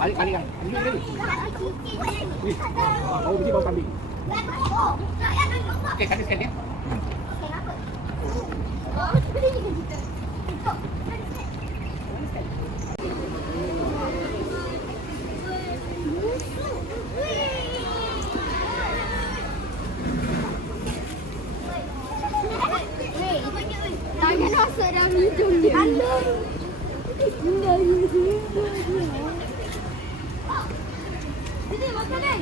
Balik kan. Bau biji bau kambing. Okey, kali sekali. Tangan masuk dalam hidung dia. Sini makan ni.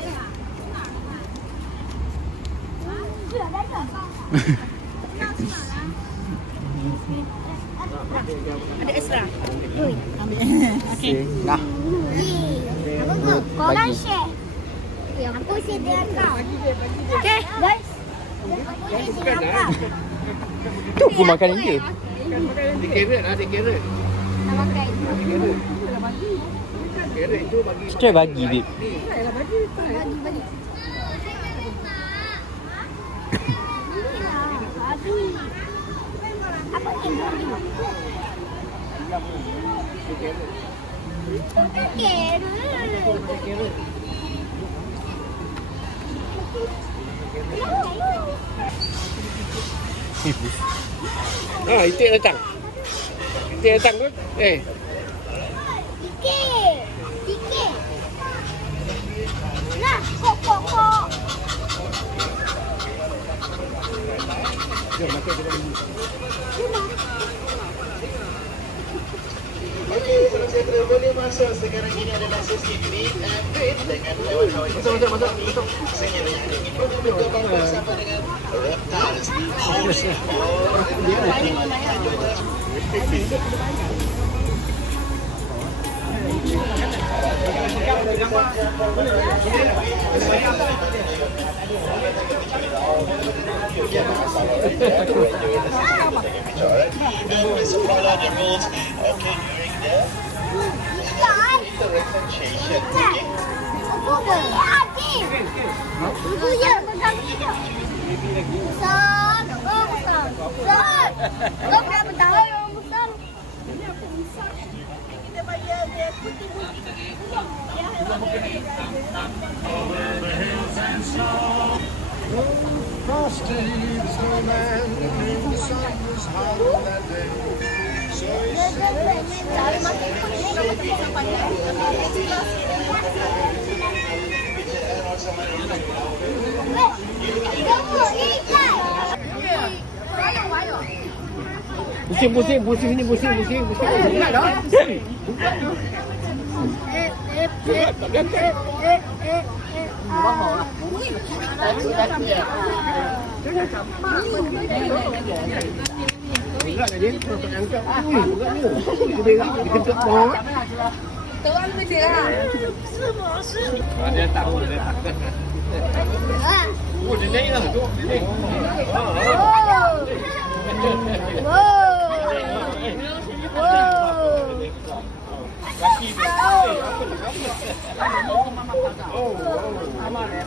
Ada extra. Oi, ambil. Okey. Dah. Apa tu? Korang share. Aku share dengan kau. Okey, guys. Aku share dengan kau. Tu pun makanan dia. Dia carrot lah, dia carrot. Nak makan. Carrot itu bagi. Sekali bagi, babe. Bagi. Apa ni? Carrot. Itik datang. Itik datang tu. Itik. Nah, kok. Jom makan kita dulu. Okey, saudara-saudara boleh masuk. Sekarang ini adalah sesi meet and greet dengan kawan-kawan. Masuk. Saya nak ingin berjumpa bersama dengan reptiles di follow the rules. Okay, during the representation. Kau berapa tahun yang besar? Kita bayar dia putih-putih. Frosty snowman, the sun was hot on that day. So he Pusing ni, pusing. Buka dah. Berat dia, tak angkat. Beratnya. Dia kentut bawah. Tuan betul lah. Dia tahu dia. Oh, dia naik lah tu. Dia naik. Kaki dia. Oh, aman ya.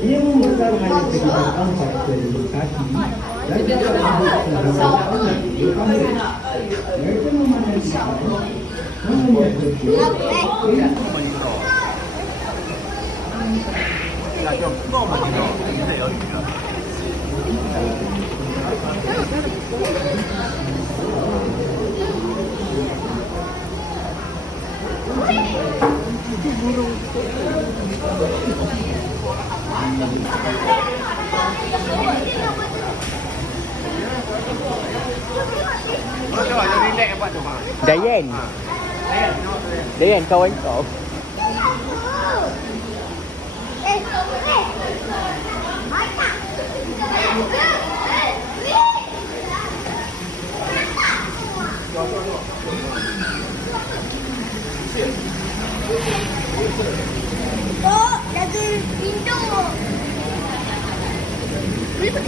Ia membesar hanya sekitar 4 kaki dan tidak mereka memandang Dayan kawan kau.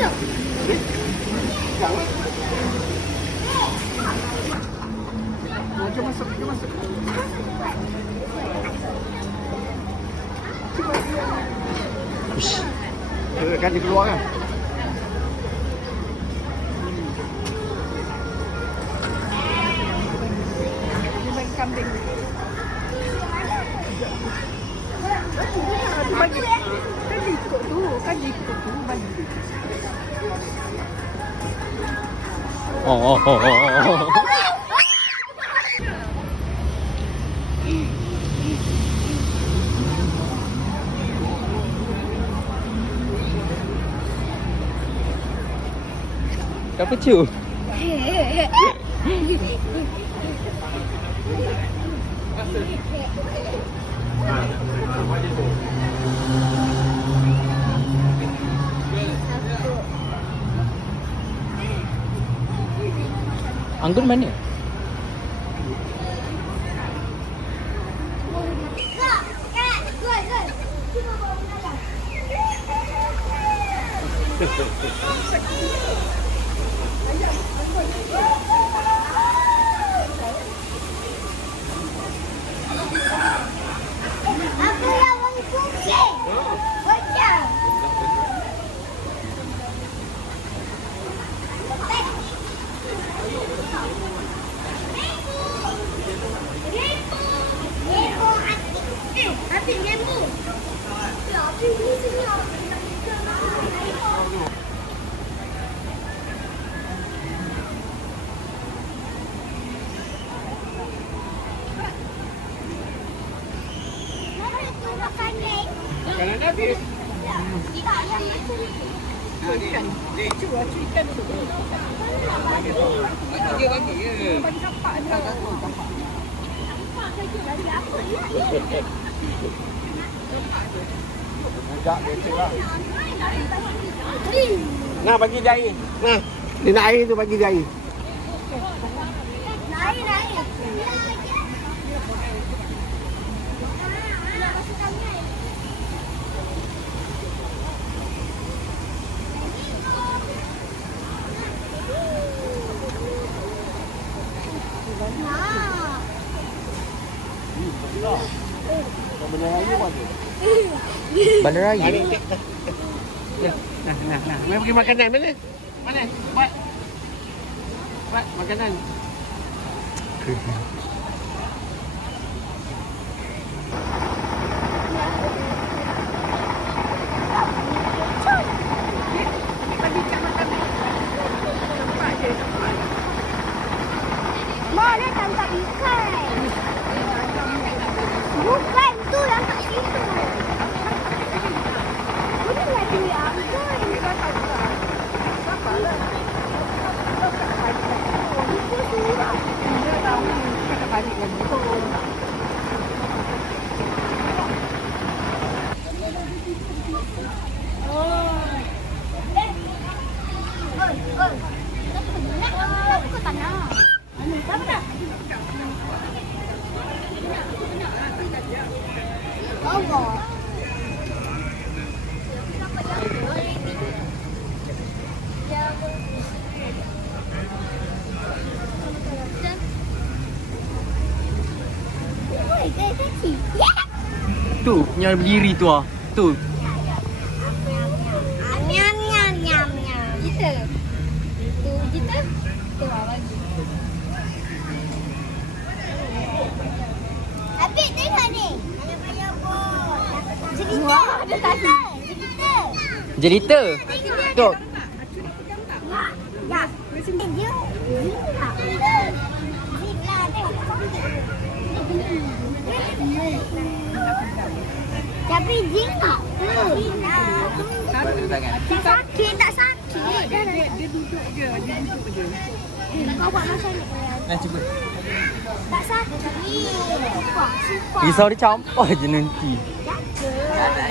Masuk. Jom masuk, jom masuk. Kan dia keluar kan? Oh. Apa cu? Anggun mana? Aku yang mengkucing. Bocah. Hati lembu. Hati ini senyap. Kanan habis. Budak betul lah. Nah, bagi dia air. Nah, dia nak air tu bagi dia air. Naik. Bandaraya. Nah. Mari pergi makanan mana? Mana? Buat makanan. Boleh tangkap ikan. Bukan tu yang kat situ. Boleh lagi ambil. Kau tak nak. Tak nak. Allah. Tu, yang berdiri tu ah. Tu. Nyam. Kita. Tu kita. Tu bagi. Habis tengok ni. Ada banyak bol. Jelita. Ada tadi. Jelita. Tu. Ya. Dia. Tapi jingga. Tak sakit. Dia duduk je. Kau buat macam ni. Cuba. Tak sakit. Sumpah. Risau dia campur je nanti.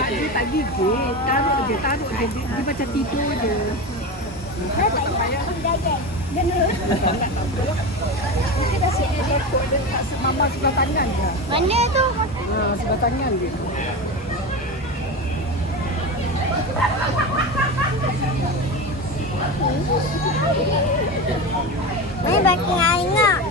Dia tak gigit. Taruh je. Dia macam tidur je. Mama sebelah tangan je. Mana tu? Sebelah tangan dia. Ini bagi air.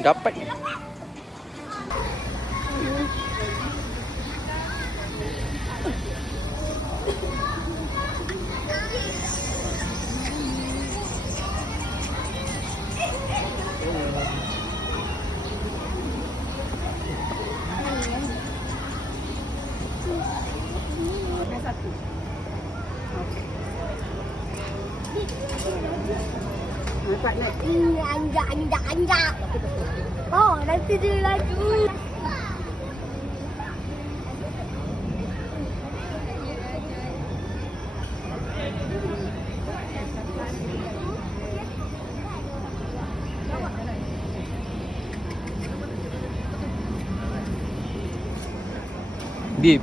Dapat. Dapat naik. Anjak. Oh, nanti dia lagi. Bib.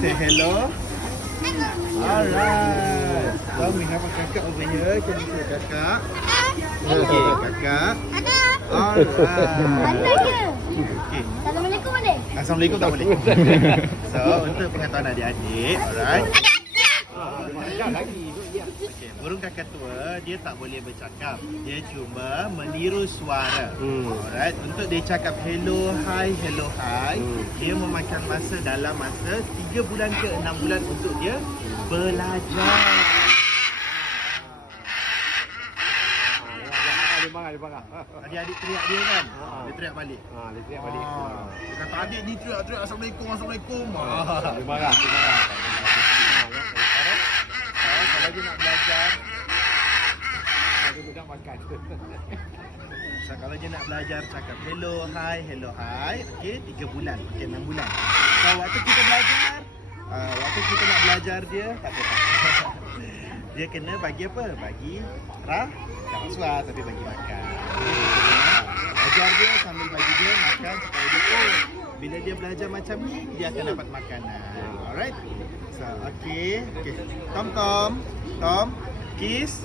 Say hello. Alright. So we have a kakak over here. Can you say kakak? Okay, kakak. Alright. Okay. Assalamualaikum boleh? Assalamualaikum tak boleh. So untuk pengetahuan adik-adik, alright. Okay, burung kakatua dia tak boleh bercakap. Dia cuma meniru suara. Alright, untuk dia cakap hello hi, dia memakan masa dalam masa 3 bulan ke 6 bulan untuk dia belajar. Adik-adik teriak dia kan? Dia teriak balik. Dia teriak balik. Dia kata adik ni teriak assalamualaikum. Dia marah. Kalau dia nak belajar, Dia nak makan. so, kalau dia nak belajar cakap hello hi, okey 3 bulan, okey 6 bulan. So waktu kita nak belajar dia tak ada. Dia kena bagi apa? Bagi tak rasuah tapi bagi makan. Ajar dia sambil bagi dia makan supaya dia bila dia belajar macam ni dia akan dapat makanan. Alright? So okey. Tom, kiss.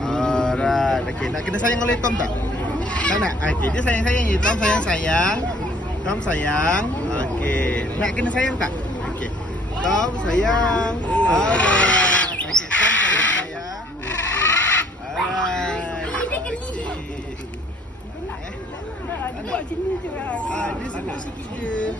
Alright. Okey, nak kena sayang oleh Tom tak? Tak nak? Okey, dia sayang-sayang je. Tom sayang. Okey. Nak kena sayang tak? Okey. Tom sayang. Alright. Okey, Tom sayang. Alright. Buat sini je lah. Dia sikit-sikit je.